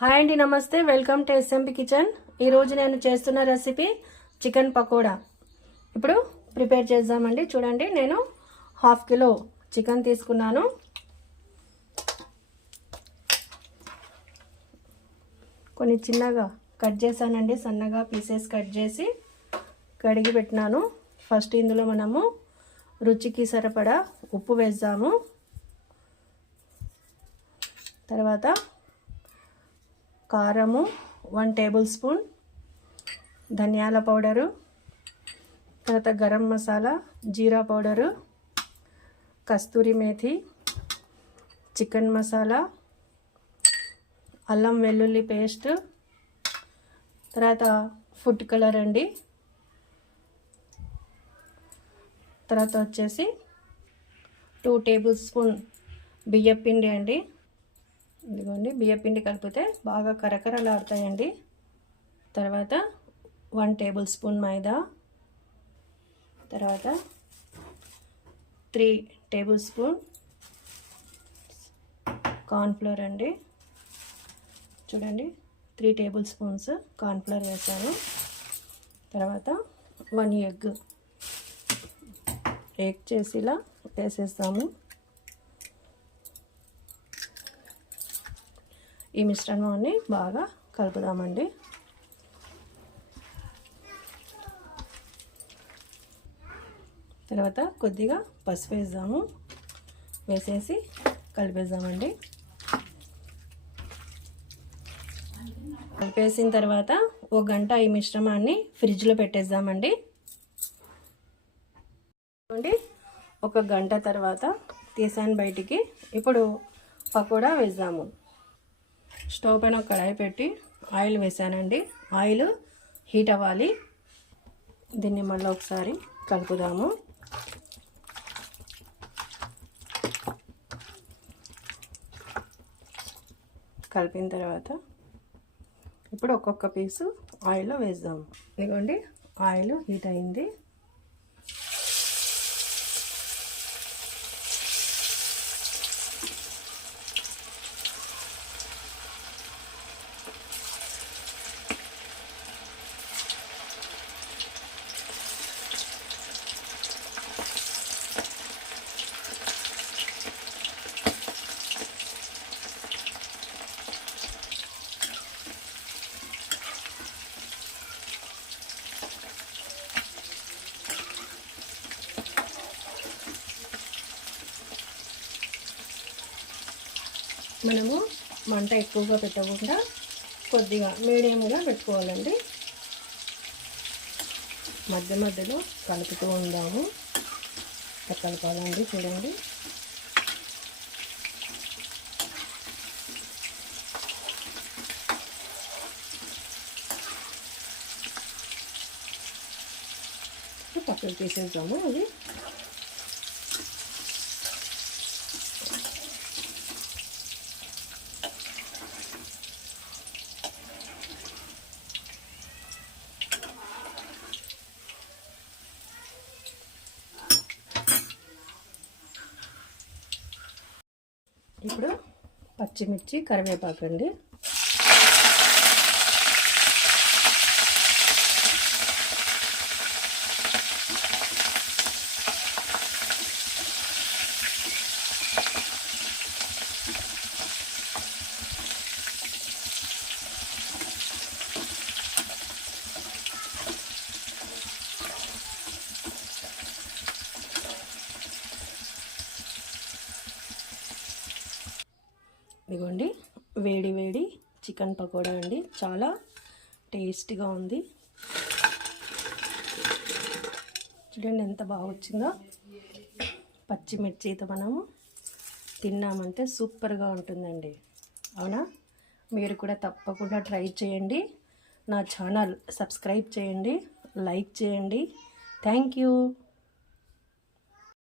Hi అండి, నమస్తే. Welcome to SMP kitchen. ఈరోజు నేను చేస్తున్న రెసిపీ చికెన్ పకోడా. ఇప్పుడు ప్రిపేర్ చేద్దామండి. చూడండి, నేను 1/2 కిలో చికెన్ తీసుకున్నాను. కొన్ని చిన్నగా కట్ చేశానండి, సన్నగా పీసెస్ కట్ చేసి కడిగి పెట్టినాను. ఫస్ట్ ఇందులో మనము రుచికి సరిపడా ఉప్పు వేద్దాము. తర్వాత కారము 1 టేబుల్ స్పూన్, ధనియాల పౌడరు, తర్వాత గరం మసాలా, జీరా పౌడరు, కస్తూరి మేథి, చికెన్ మసాలా, అల్లం వెల్లుల్లి పేస్ట్, తర్వాత ఫుడ్ కలర్ అండి, తర్వాత వచ్చేసి 2 టేబుల్ స్పూన్ బియ్యపిండి అండి. ఇదిగోండి, బియ్యపిండి కలిపితే బాగా కరకరలాడుతాయండి. తర్వాత 1 టేబుల్ స్పూన్ మైదా, తర్వాత 3 టేబుల్ స్పూన్ కార్న్ఫ్లోర్ అండి. చూడండి, 3 టేబుల్ స్పూన్స్ కార్న్ఫ్లోర్ వేసాను. తర్వాత 1 ఎగ్ చేసి ఇలా వేసేస్తాము. ఈ మిశ్రమాన్ని బాగా కలుపుదామండి. తర్వాత కొద్దిగా పసుపు వేద్దాము, వేసేసి కలిపేద్దామండి. కలిపేసిన తర్వాత 1 గంట ఈ మిశ్రమాన్ని ఫ్రిడ్జ్లో పెట్టేద్దామండి. 1 గంట తర్వాత తీసాను బయటికి. ఇప్పుడు పకోడా వేద్దాము. స్టవ్ పైన కడాయి పెట్టి ఆయిల్ వేసానండి. ఆయిల్ హీట్ అవ్వాలి. దీన్ని మళ్ళీ ఒకసారి కలుపుదాము. కలిపిన తర్వాత ఇప్పుడు ఒక్కొక్క పీసు ఆయిల్లో వేద్దాము. ఇదిగోండి, ఆయిల్ హీట్ అయింది. మనము మంట ఎక్కువగా పెట్టకుండా కొద్దిగా మీడియంగా పెట్టుకోవాలండి. మధ్య మధ్యలో కలుపుతూ ఉందాము. కలపాలండి. చూడండి, పక్కకు తీసేద్దాము. అది ఇప్పుడు పచ్చిమిర్చి, కరివేపాకు అండి. ఇదిగోండి, వేడి వేడి చికెన్ పకోడా అండి. చాలా టేస్టీగా ఉంది. చూడండి ఎంత బాగా వచ్చిందో. పచ్చిమిర్చితో మనము తిన్నామంటే సూపర్గా ఉంటుందండి. అవునా? మీరు కూడా తప్పకుండా ట్రై చేయండి. నా ఛానల్ సబ్స్క్రైబ్ చేయండి, లైక్ చేయండి. Thank you.